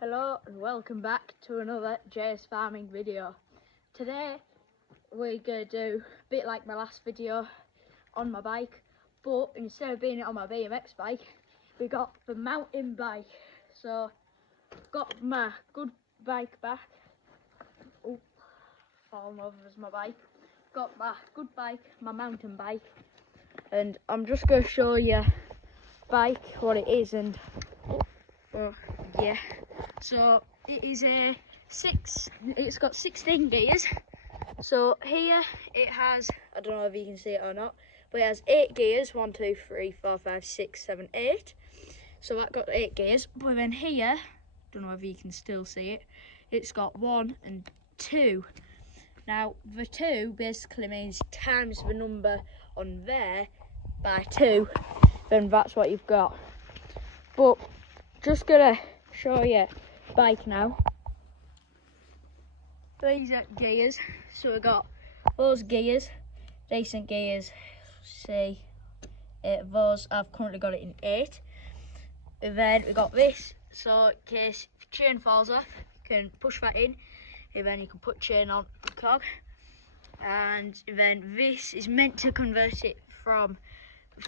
Hello and welcome back to another JS Farming video. Today we're going to do a bit like my last video on my bike, but instead of being on my BMX bike, we got the mountain bike. So got my good bike back. Oh, falling over is my bike. Got my good bike, my mountain bike, and I'm just going to show you bike what it is. And yeah, so it is it's got 16 gears. So here it has, I don't know if you can see it or not, but it has 8 gears, 1, 2, 3, 4, 5, 6, 7, 8. So that got 8 gears. But then here, don't know if you can still see it, it's got 1 and 2. Now the 2 basically means times the number on there by 2, then that's what you've got. But just gonna show you bike now. These are gears, so we got those gears, decent gears. See, those I've currently got it in 8. And then we got this, so in case if the chain falls off, you can push that in, and then you can put chain on the cog. And then this is meant to convert it from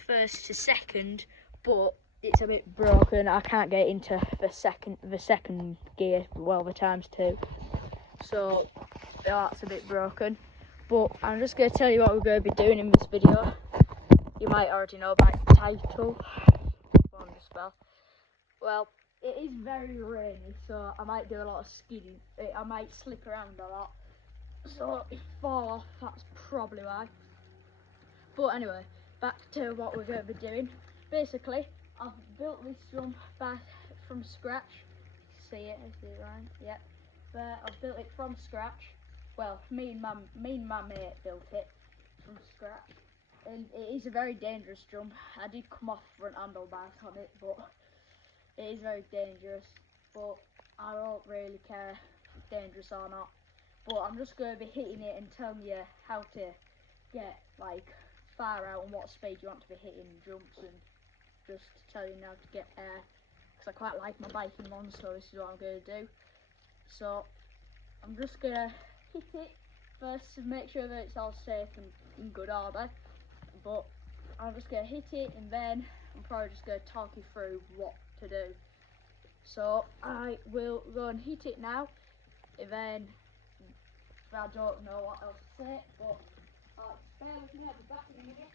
first to second, but it's a bit broken. I can't get into the second gear, well, the times 2. So that's a bit broken. But I'm just going to tell you what we're going to be doing in this video. You might already know by the title. Well, it is very rainy, so I might do a lot of skidding. I might slip around a lot. So if I fall off, that's probably why. But anyway, back to what we're going to be doing. Basically, I've built this jump back from scratch. See it right? Yeah. But I've built it from scratch. Well, me and my mate built it from scratch. And it is a very dangerous jump. I did come off front handlebars on it, but it is very dangerous. But I don't really care if it's dangerous or not. But I'm just going to be hitting it and telling you how to get like far out and what speed you want to be hitting jumps, and just to tell you how to get air, because I quite like my biking one, so this is what I'm going to do. So I'm just going to hit it first to make sure that it's all safe and in good order, but I'm just going to hit it and then I'm probably just going to talk you through what to do. So I will go and hit it now, and then I don't know what else to say, but bear with me, I'll be back in a minute.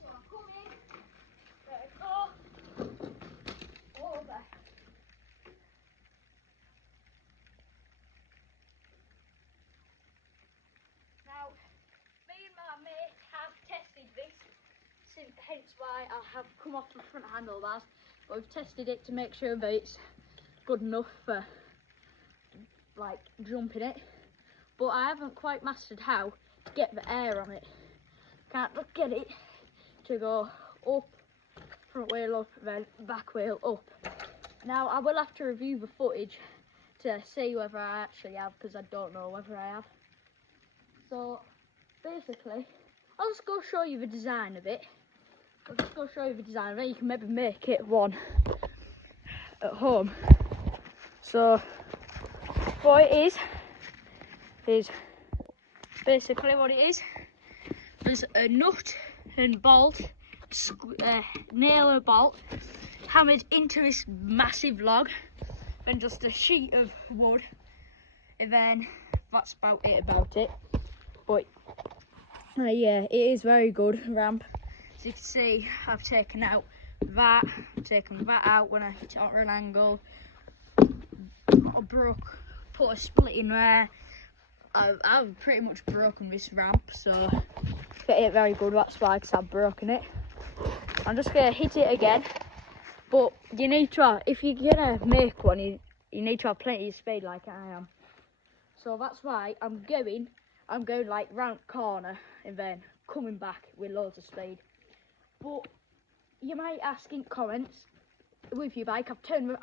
So I come in, there we go, over. Now, me and my mate have tested this, hence why I have come off the front handlebars, but we've tested it to make sure that it's good enough for like jumping it, but I haven't quite mastered how to get the air on it. Can't get it to go up, front wheel up, then back wheel up. Now I will have to review the footage to see whether I actually have, because I don't know whether I have. So basically, I'll just go show you the design of it. You can maybe make it one at home. So what it is basically what it is. There's a nut and bolt, nail or bolt, hammered into this massive log, then just a sheet of wood, and then that's about it. But yeah, it is very good ramp. As you can see, I've taken that out when I hit it at an angle. Put a split in there. I've pretty much broken this ramp, so it very good, that's why, because I've broken it. I'm just going to hit it again, but you need to have, if you're going to make one, you need to have plenty of speed like I am. So that's why I'm going like round the corner and then coming back with loads of speed. But you might ask in comments, with your bike, I've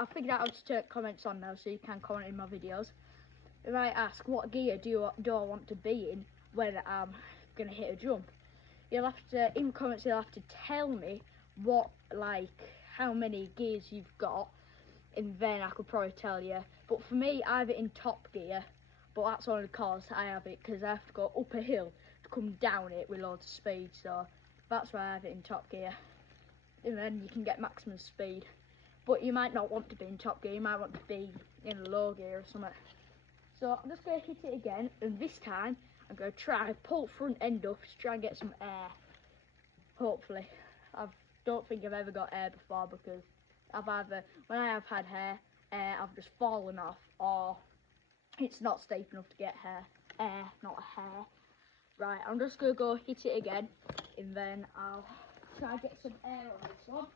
figured out how to turn comments on now, so you can comment in my videos. If I ask what gear do I want to be in when I'm gonna hit a jump, you'll have to, in comments, you'll have to tell me what, like, how many gears you've got, and then I could probably tell you. But for me, I have it in top gear, but that's only because I have it, because I have to go up a hill to come down it with loads of speed, so that's why I have it in top gear. And then you can get maximum speed. But you might not want to be in top gear, you might want to be in low gear or something. So I'm just going to hit it again, and this time I'm going to try pull front end up to try and get some air. Hopefully. I don't think I've ever got air before, because when I have had air, I've just fallen off, or it's not steep enough to get air, not a hair. Right, I'm just going to go hit it again, and then I'll try and get some air on this one.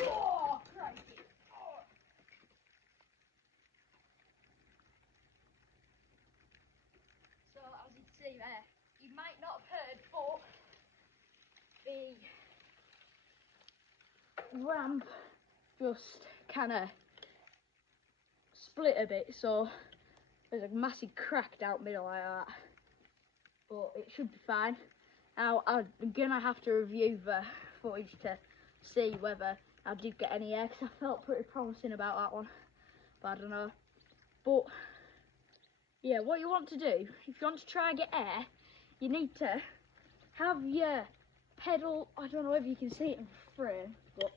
Oh, crikey. Oh. So as you can see there, you might not have heard, but the ramp just kind of split a bit, so there's a massive crack down middle like that, but it should be fine. Now I'm gonna have to review the footage to see whether I did get any air, because I felt pretty promising about that one, but I don't know. But yeah, what you want to do, if you want to try and get air, you need to have your pedal, I don't know if you can see it in the frame, but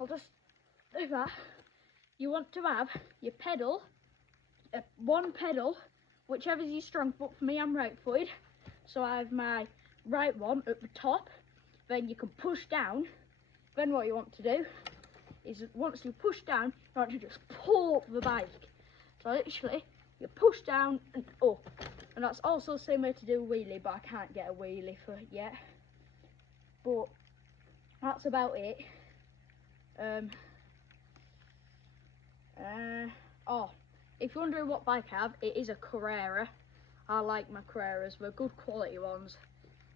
I'll just do that. You want to have your pedal, one pedal, whichever is your strong foot. For me, I'm right footed, so I have my right one at the top. Then you can push down. Then what you want to do is, once you push down, you want to just pull up the bike. So literally, you push down and up. And that's also the same way to do a wheelie, but I can't get a wheelie for it yet. But that's about it. Oh, if you're wondering what bike I have, it is a Carrera. I like my Carreras, they're good quality ones,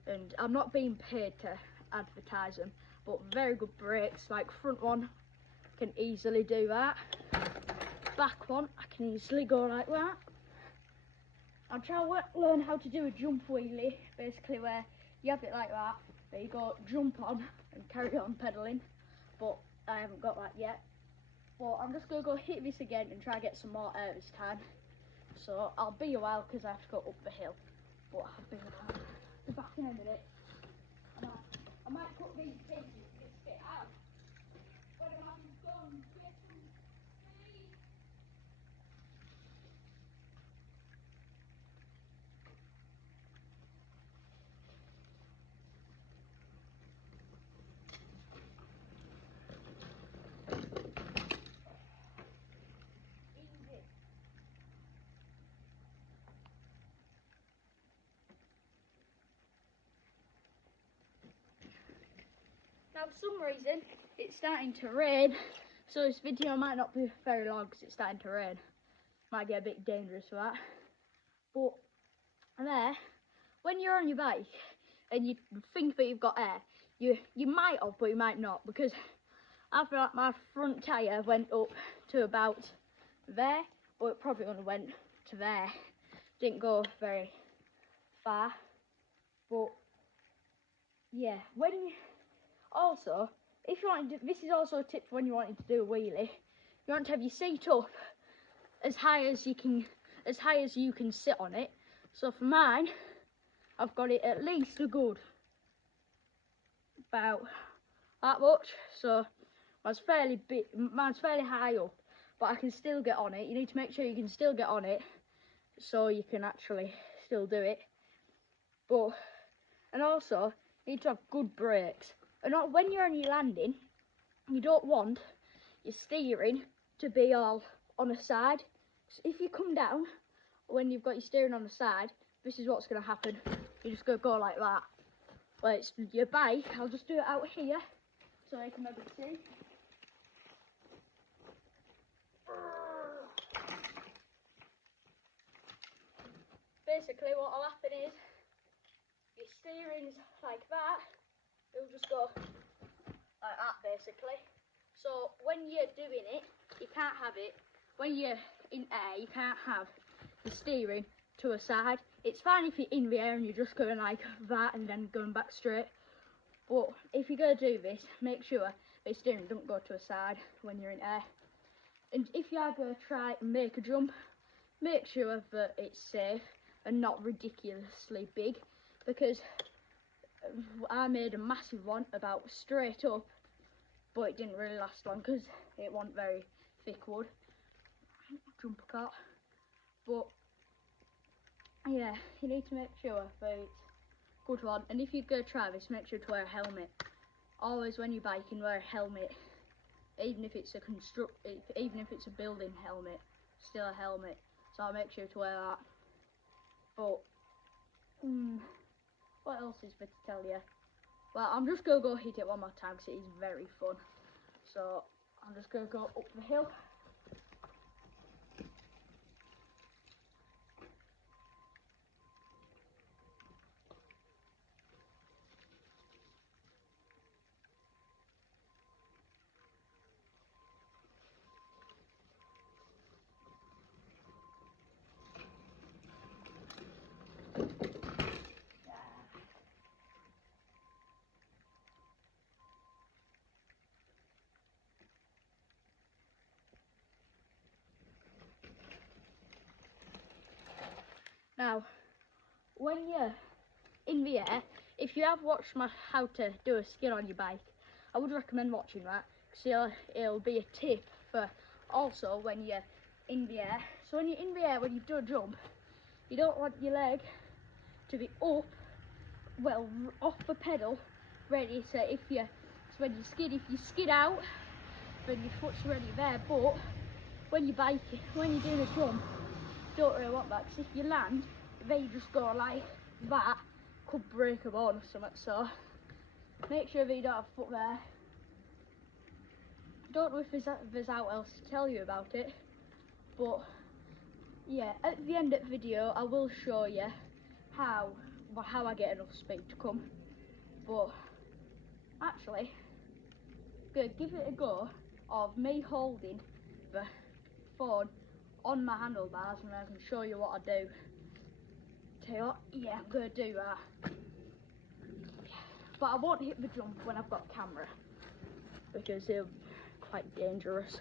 and I'm not being paid to advertise them, but very good brakes. Like front one, I can easily do that. Back one, I can easily go like that. I'm trying to learn how to do a jump wheelie, basically where you have it like that, there you go, jump on and carry on pedalling, but I haven't got that yet. But I'm just going to go hit this again and try and get some more air this time. So I'll be a while because I have to go up the hill, but I'll be back in a minute. I might put these cases to get out. But I'm going to get some speed. Now for some reason it's starting to rain, so this video might not be very long because it's starting to rain. Might get a bit dangerous for that. But there, when you're on your bike and you think that you've got air, you might have, but you might not, because I feel like my front tyre went up to about there, or it probably only went to there. Didn't go very far, but yeah, also, if you want to, this is also a tip for when you're wanting to do a wheelie. You want to have your seat up as high as you can sit on it. So for mine, I've got it at least a good about that much. So mine's fairly high up, but I can still get on it. You need to make sure you can still get on it, so you can actually still do it. And also, you need to have good brakes. And when you're on your landing, you don't want your steering to be all on a side. So if you come down, when you've got your steering on the side, this is what's going to happen. You're just going to go like that. well, it's your bike. I'll just do it out here so I can maybe see. Basically what will happen is your steering's like that, it'll just go like that basically. So when you're doing it, you can't have it, when you're in air, you can't have the steering to a side. It's fine if you're in the air and you're just going like that and then going back straight. But if you're going to do this, make sure the steering don't go to a side when you're in air. And if you are going to try and make a jump, make sure that it's safe and not ridiculously big, because I made a massive one about straight up, but it didn't really last long because it wasn't very thick wood. Jumper cut. But yeah, you need to make sure that it's a good one. And if you're going to try this, make sure to wear a helmet. Always when you're biking, wear a helmet. Even if it's a building helmet, still a helmet. So I'll make sure to wear that. But what else is there to tell you? Well, I'm just gonna go hit it one more time because it is very fun. So I'm just gonna go up the hill. Now, when you're in the air, if you have watched my how to do a skid on your bike, I would recommend watching that, because it'll be a tip for also when you're in the air. So when you're in the air, when you do a jump, you don't want your leg to be up, well, off the pedal, ready. So when you skid out, then your foot's already there. But when you're doing a jump, don't really want that, because if you land, then you just go like that, could break a bone or something. So make sure that you don't have foot there. Don't know if there's out else to tell you about it, but yeah, at the end of the video I will show you how I get enough speed to come. But actually, I'm gonna give it a go of me holding the phone on my handlebars, and I can show you what I do. Tell you what, yeah, I'm gonna do that. But I won't hit the jump when I've got camera, because it'll be quite dangerous.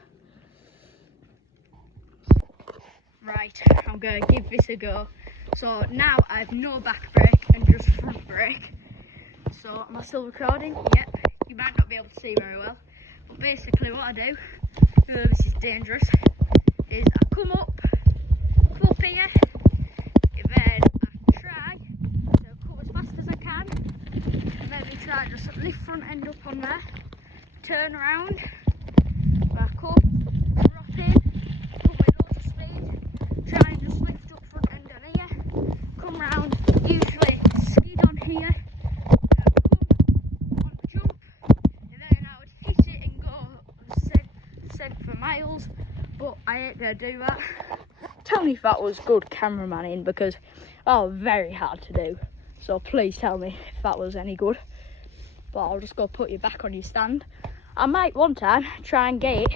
Right, I'm gonna give this a go. So now I have no back brake and just front brake. So am I still recording? Yep. You might not be able to see very well, but basically what I do, this is dangerous, is I come up here, and then I try to come as fast as I can, and then I try to just lift front end up on there, turn around, back up, drop in, come with loads of speed, try and just lift up front end on here, come round, usually skid on here, come on the jump, and then I would hit it and go send for miles, but I ain't gonna do that. Tell me if that was good cameramanning, because that was very hard to do. So please tell me if that was any good. But I'll just go put you back on your stand. I might one time try and get it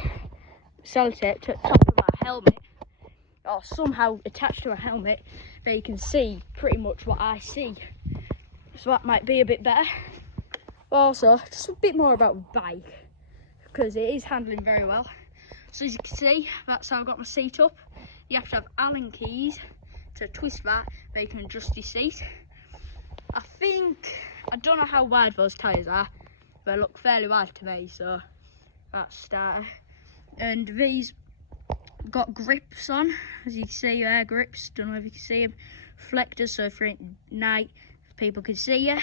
sellotape to the top of my helmet, or somehow attached to a helmet that you can see pretty much what I see. So that might be a bit better. But also, just a bit more about the bike, because it is handling very well. So as you can see, that's how I got my seat up. You have to have Allen keys to twist that, but you can adjust your seat. I don't know how wide those tyres are, but they look fairly wide to me, so that's starter. And these got grips on, as you can see, air grips, don't know if you can see them, reflectors, so for night people can see you.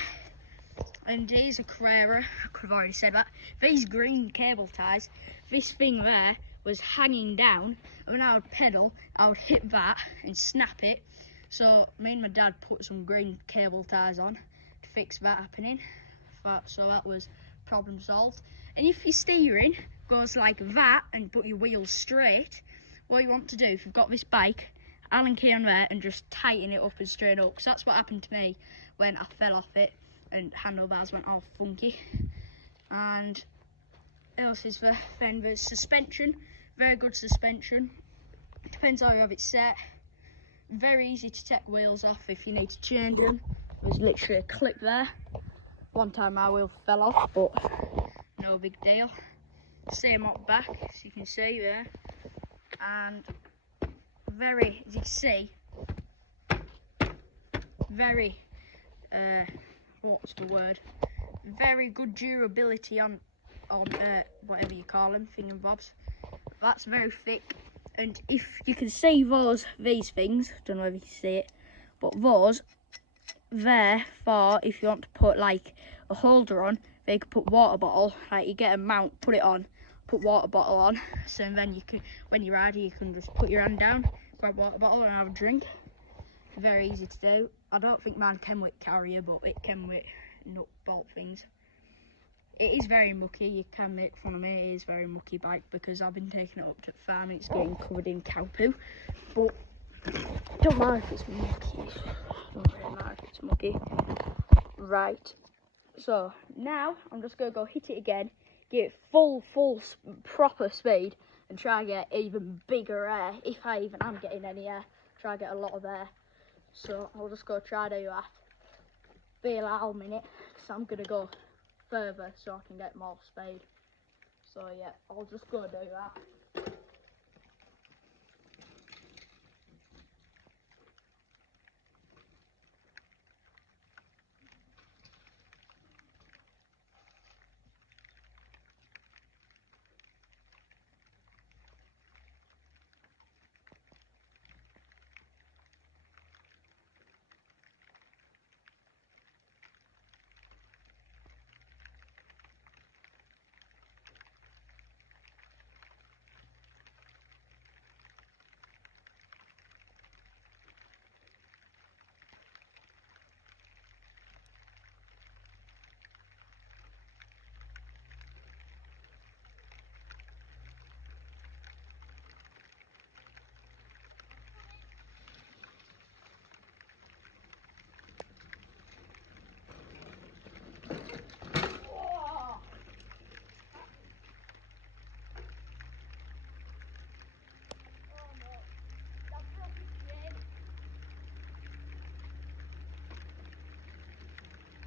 And here's a Carrera, I could have already said that. These green cable ties, this thing there was hanging down, and when I would pedal, I would hit that and snap it. So me and my dad put some green cable ties on to fix that happening. So that was problem solved. And if your steering goes like that and put your wheels straight, what you want to do, if you've got this bike, Allen key on there and just tighten it up and straight up, because that's what happened to me when I fell off it and handlebars went all funky. And else is then the suspension, very good suspension. Depends how you have it set. Very easy to take wheels off if you need to change them. There's literally a clip there. One time my wheel fell off, but no big deal. Same up back, as you can see there. And very, as you can see, very, what's the word? Very good durability on whatever you call them, thingamabobs. That's very thick. And if you can see these things, don't know if you can see it, but those there for if you want to put like a holder on, they could put water bottle, like you get a mount, put it on, put water bottle on, so then you can, when you're riding, you can just put your hand down, grab water bottle and have a drink. Very easy to do. I don't think mine came with carrier, but it came with nut bolt things. It is very mucky, you can make fun of me, it is very mucky bike because I've been taking it up to the farm and it's getting covered in cow poo. But don't mind if it's mucky, don't really mind if it's mucky. Right, so now I'm just going to go hit it again, give it full proper speed and try and get even bigger air, if I even am getting any air, try and get a lot of air. So I'll just go try to do that. Be a little minute, because I'm going to go further so I can get more speed. So yeah, I'll just go do that.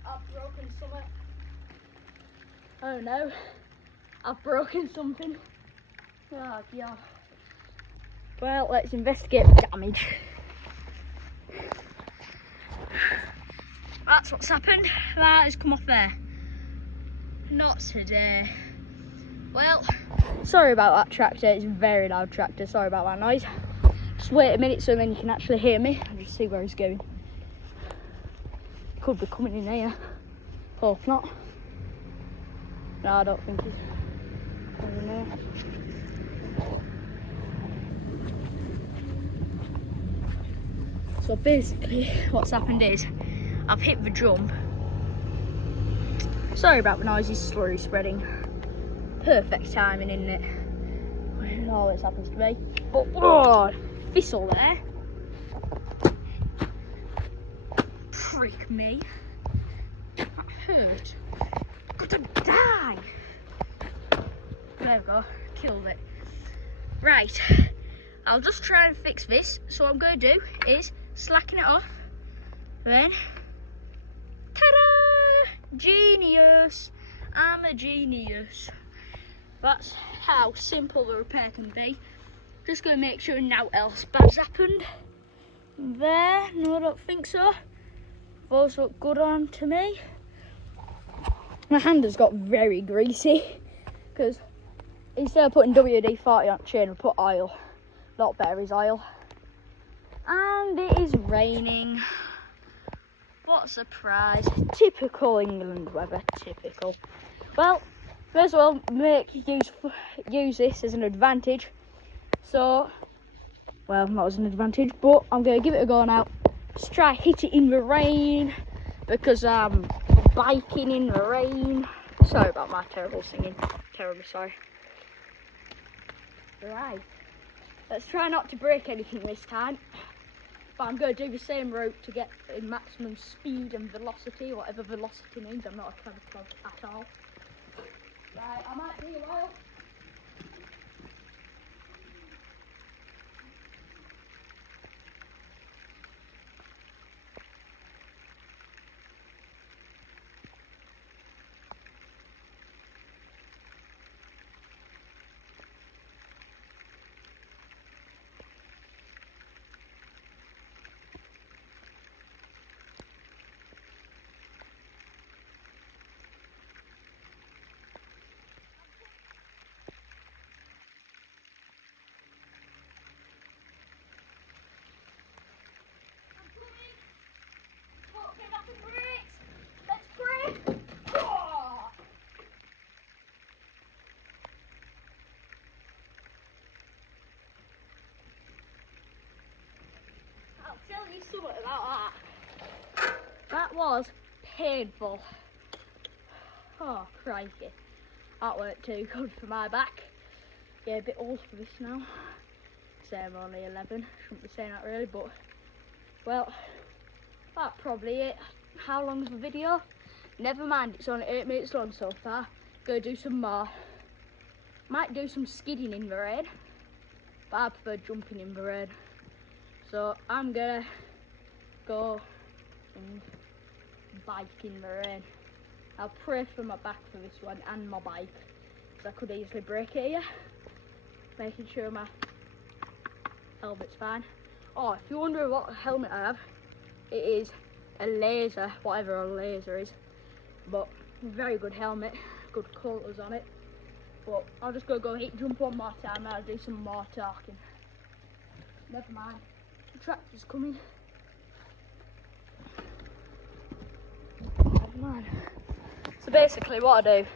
I've broken something. Oh no, I've broken something. Oh yeah. Well, let's investigate the damage. That's what's happened. That has come off there. Not today. Well, sorry about that tractor. It's a very loud tractor. Sorry about that noise. Just wait a minute so then you can actually hear me. I'll just see where he's going. Could be coming in here. Hope not. No, I don't think he's coming in there. So basically, what's happened is I've hit the jump. Sorry about the noise, it's slurry spreading. Perfect timing, isn't it? It always happens to me. But oh, thistle there. Prick me. That hurt. I'm gonna die. There we go. Killed it. Right. I'll just try and fix this. So what I'm going to do is slacken it off. Then, ta-da! Genius! I'm a genius. That's how simple the repair can be. Just going to make sure nothing else bad's happened. There, no, I don't think so. Those look good on to me. My hand has got very greasy because instead of putting WD-40 on the chain, I put oil. Not better is oil. And it is raining. What a surprise. Typical England weather, typical. Well, first of all, use this as an advantage. So, well, not as an advantage, but I'm going to give it a go now. Let's try hit it in the rain. because I'm biking in the rain. Sorry about my terrible singing. Terribly sorry. Right. Let's try not to break anything this time. But I'm going to do the same route to get in maximum speed and velocity, whatever velocity means. I'm not a clever club at all. Right, I might be a while. I'll tell you something about that. That was painful. Oh, crikey. That weren't too good for my back. Yeah, a bit old for this now. Say I'm only 11. Shouldn't be saying that really, but well, that's probably it. How long's the video? Never mind, it's only 8 minutes long so far. Go do some more. Might do some skidding in the rain, but I prefer jumping in the rain. So I'm gonna go and bike in the rain. I'll pray for my back for this one and my bike, because I could easily break it here. Making sure my helmet's fine. Oh, if you're wondering what helmet I have, it is a laser, whatever a laser is. But very good helmet, good colours on it. But I'll just go hit jump one more time and I'll do some more talking. Never mind, the tractor's coming. Never mind. So basically what I do,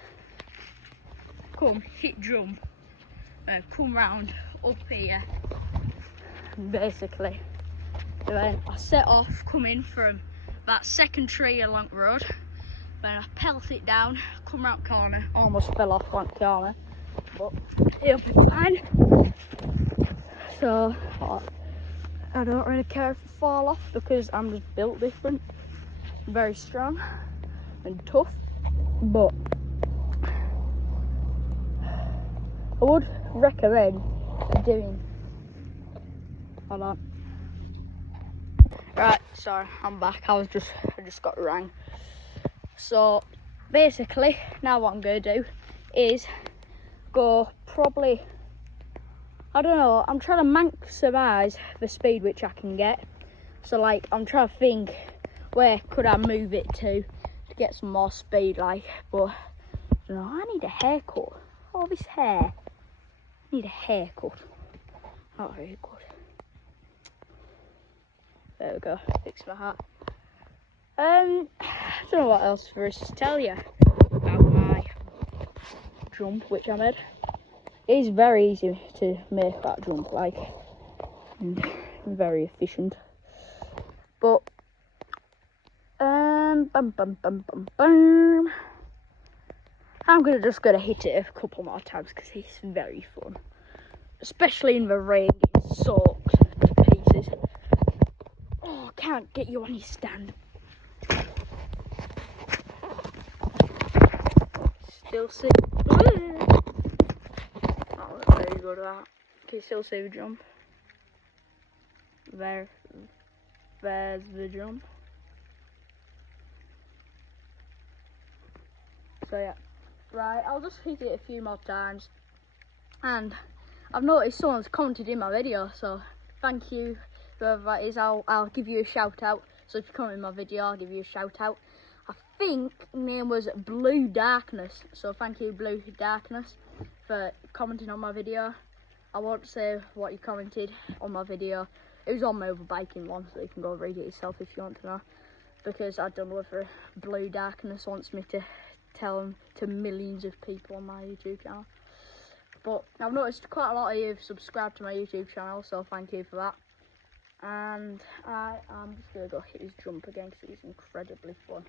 come hit jump, come round up here, and basically then I set off coming from that second tree along the road. Then I pelt it down, come round corner, almost fell off one corner, but it'll be fine. So I don't really care if I fall off because I'm just built different, very strong and tough. But I would recommend doing. Hold on. Right, sorry, I'm back. I just got rang. So basically, now what I'm gonna do is go probably, I don't know, I'm trying to maximise the speed which I can get. So like, I'm trying to think where could I move it to get some more speed, like, but I don't know, I need a haircut. All this hair, I need a haircut. Not very good. There we go, fix my hat. I don't know what else for us to tell you about my jump which I made. It is very easy to make that jump, like, and very efficient. But bum bum bum bum bum. I'm just gonna hit it a couple more times because it's very fun, especially in the rain. Getting soaked to pieces. Oh, I can't get you on your stand. Still see. Oh, that's very good at that. Can you still see the jump? There's the jump. So yeah, right, I'll just hit it a few more times. And I've noticed someone's commented in my video, so thank you, whoever that is. I'll give you a shout out. So if you comment in my video, I'll give you a shout out. I think name was Blue Darkness, so thank you, Blue Darkness, for commenting on my video. I won't say what you commented on my video. It was on my other biking one, so you can go read it yourself if you want to know, because I don't know if Blue Darkness wants me to tell them to millions of people on my YouTube channel. But I've noticed quite a lot of you have subscribed to my YouTube channel, so thank you for that. and I am just going to go hit his jump again because it's incredibly fun.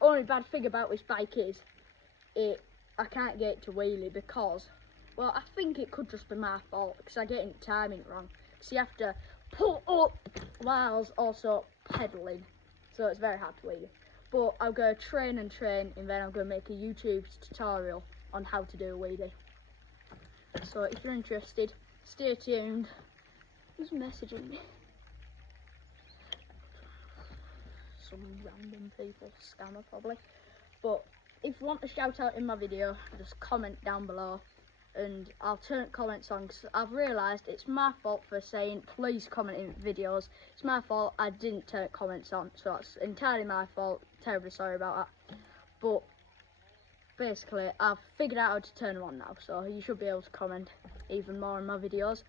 Only bad thing about this bike is I can't get it to wheelie because, well, I think it could just be my fault because I get the timing wrong. So you have to pull up whilst also pedaling, so it's very hard to wheelie. But I'll go train and train, and then I'm going to make a YouTube tutorial on how to do a wheelie. So if you're interested, stay tuned. Who's messaging me? Some random people, scammer probably. But if you want a shout out in my video, just comment down below and I'll turn comments on, because I've realised it's my fault for saying please comment in videos. It's my fault I didn't turn comments on, so that's entirely my fault. Terribly sorry about that. But basically I've figured out how to turn them on now, so you should be able to comment even more in my videos,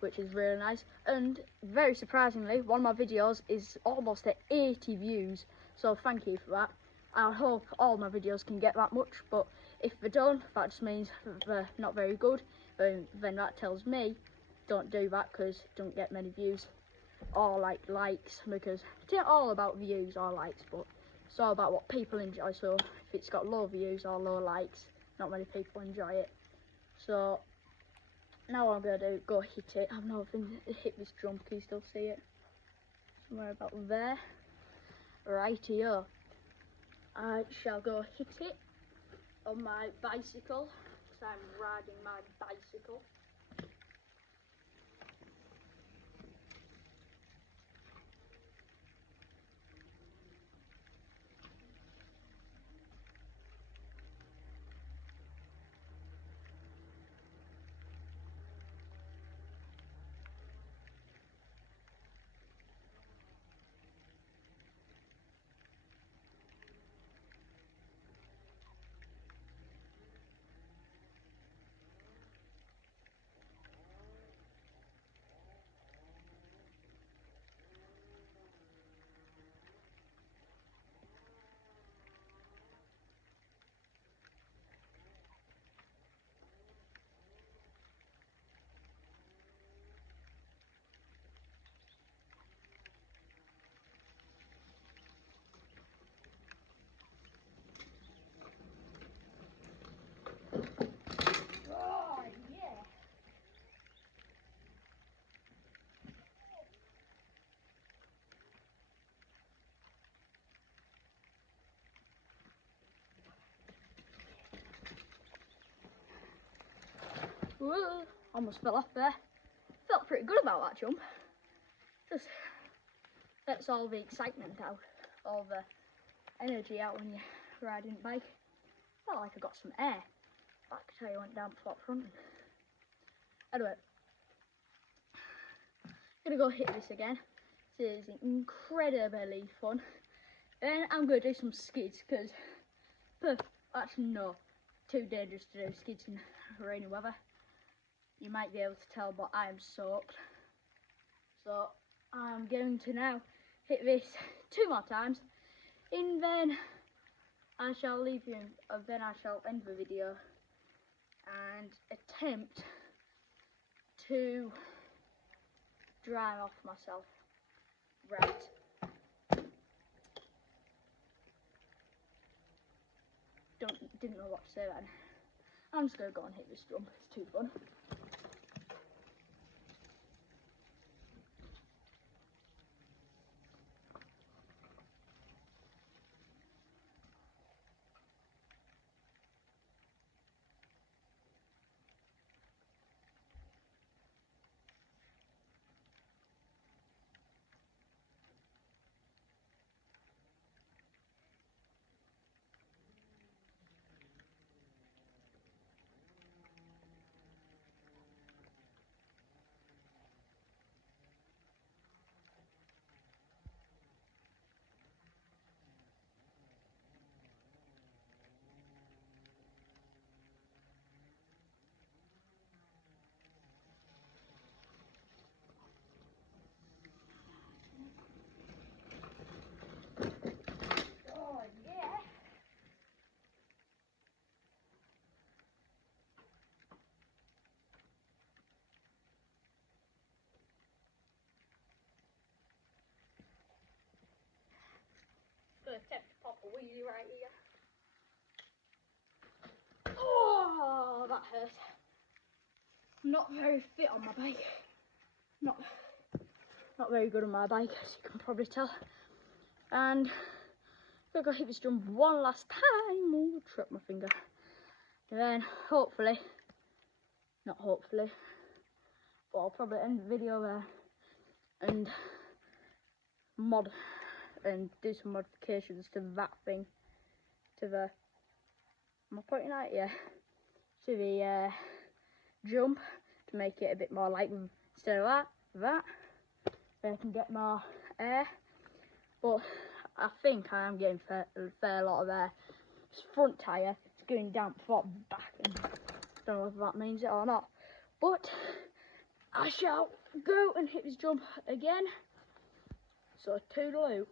which is really nice. And very surprisingly, one of my videos is almost at 80 views, so thank you for that. I hope all my videos can get that much, but if they don't, that just means they're not very good. Then that tells me don't do that because it don't get many views or likes, because it's not all about views or likes, but it's all about what people enjoy. So if it's got low views or low likes, not many people enjoy it. So now what I'm going to do, go hit it. I've not been hit this jump, can you still see it? Somewhere about there. Rightio. I shall go hit it on my bicycle, because I'm riding my bicycle. Whoa, almost fell off there. Felt pretty good about that jump. Just lets all the excitement out, all the energy out when you're riding a bike. Felt like I got some air. Back till I went down flat front. Anyway, gonna go hit this again. This is incredibly fun. Then I'm gonna do some skids because, actually no, too dangerous to do skids in rainy weather. You might be able to tell, but I am soaked. So I'm going to now hit this 2 more times, and then I shall leave you. Then I shall end the video and attempt to dry off myself. Right. Didn't know what to say then. I'm just gonna go and hit this jump. It's too fun. wheelie right here. Oh, that hurt. I'm not very fit on my bike. Not very good on my bike, as you can probably tell. And I'm gonna hit this jump one last time. Oh, trip my finger. And then hopefully, not hopefully, but I'll probably end the video there and do some modifications to that thing, to the, am I pointing out? Yeah, to the jump, to make it a bit more like, instead of that, so I can get more air. But I think I am getting a fair lot of air. This front tyre is going down before back, and I don't know if that means it or not. But I shall go and hit this jump again. So toodaloo.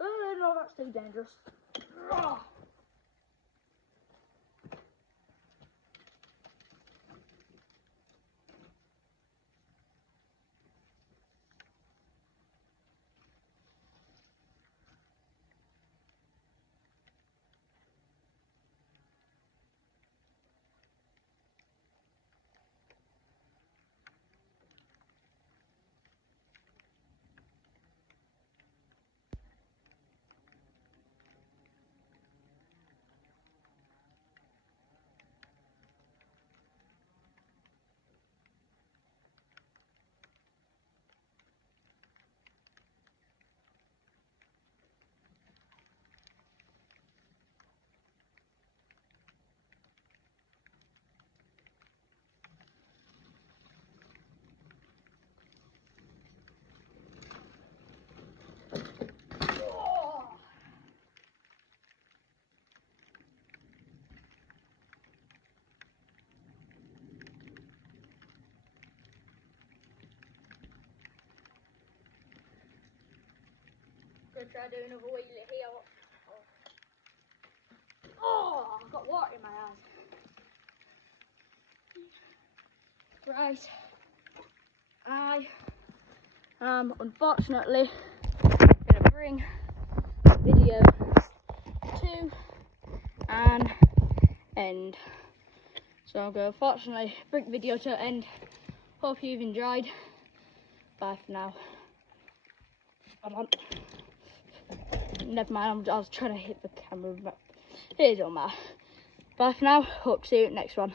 Oh no, that's too dangerous. Oh. Gonna try doing another wheelie here. Oh, I've got water in my eyes. Right, I am unfortunately gonna bring video to an end. So I'm gonna unfortunately bring video to an end. Hope you've enjoyed. Bye for now. Hold on. Never mind, I was trying to hit the camera, but it don't matter. Bye for now, hope to see you at the next one.